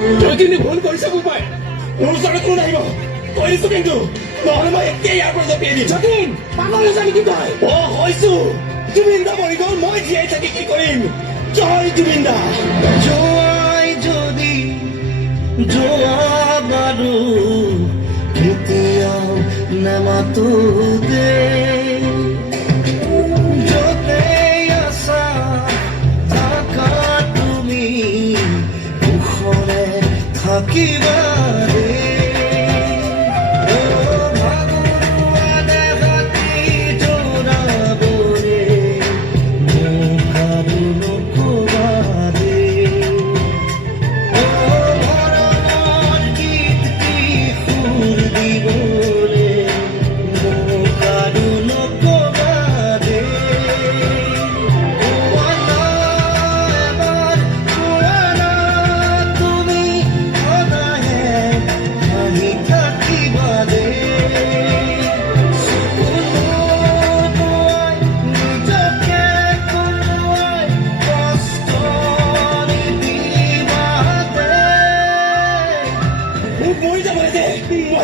তই কিন্তু ভুল কৰিছ বোপাই মোৰ ওচৰত কোনো নাহিব কৈ দিছো কিন্তু নহ'লে মই একেই ইয়াৰ পৰা জপিয়াই দিম যতীন পাগল হৈছে নেকি তই হৈছো জুবিন দা মৰি গ'ল মই জীয়াই থাকি কি কৰিম জয় জুবিন দা জয় যদি যোৱা বাৰু কেতিয়াও নেমাতো দে য'তে আছা থাকা তুমি সুখৰে থাকিবা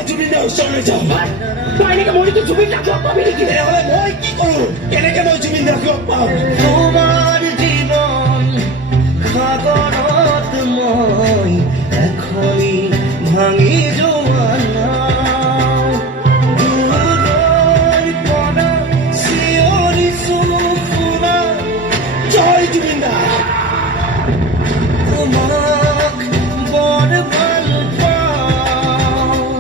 জুবিন দাৰ ওচৰলৈ যাওঁ তই এনেকে মৰিতো জুবিন দাক লগ পাবি নেকি তেনেহ'লে মই কি কৰোঁ কেনেকে মই জুবিন দাক লগ পাম তোমাৰ জীৱন সাগৰত মই এখনি ভাঙি যোৱা নাও দূৰৈৰ পৰা চিঞৰিছো শুনা জয় জুবিন দা তোমাক বৰ ভাল পাওঁ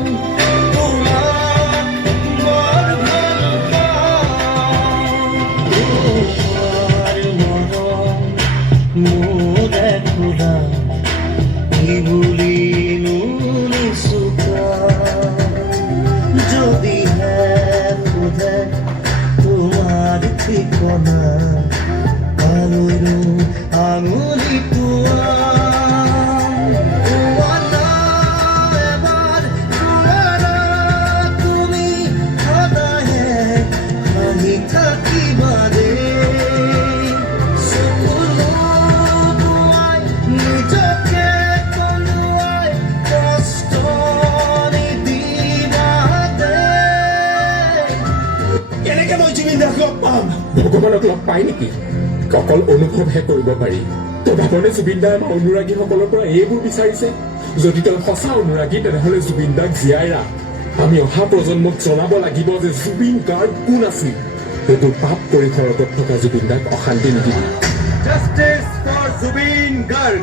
তোমাক বৰ ভাল পাওঁ তোমাৰ মৰম মোৰে খোলা কি বুলিনো নিচুকা যদিহে সোধে তোমাৰ ঠিকনা কালৈনো আঙুলি তুমি সদায়ে হাঁহি থাকিবা দে চকুৰ নোপোৱাই নিজকে কন্দুৱাই কষ্ট নিদিবা দে কেনেকে মই জুবিন দাক লগ পাম ভগৱানক লগ পাই নেকি অকল অনুভৱহে কৰিব পাৰি তই ভাবনে জুবিন দাই আমাৰ অনুৰাগীসকলৰ পৰা এইবোৰ বিচাৰিছে যদি তই সঁচা অনুৰাগী তেনেহ'লে জুবিন দাক জীয়াই ৰাখ আমি অহা প্ৰজন্মক জনাব লাগিব যে জুবিন গাৰ্গ কোন আছিল এইবোৰ পাপ পৰিসৰত থকা জুবিন দাক অশান্তি নিদিবি জাষ্টিছ ফৰ জুবিন গাৰ্গ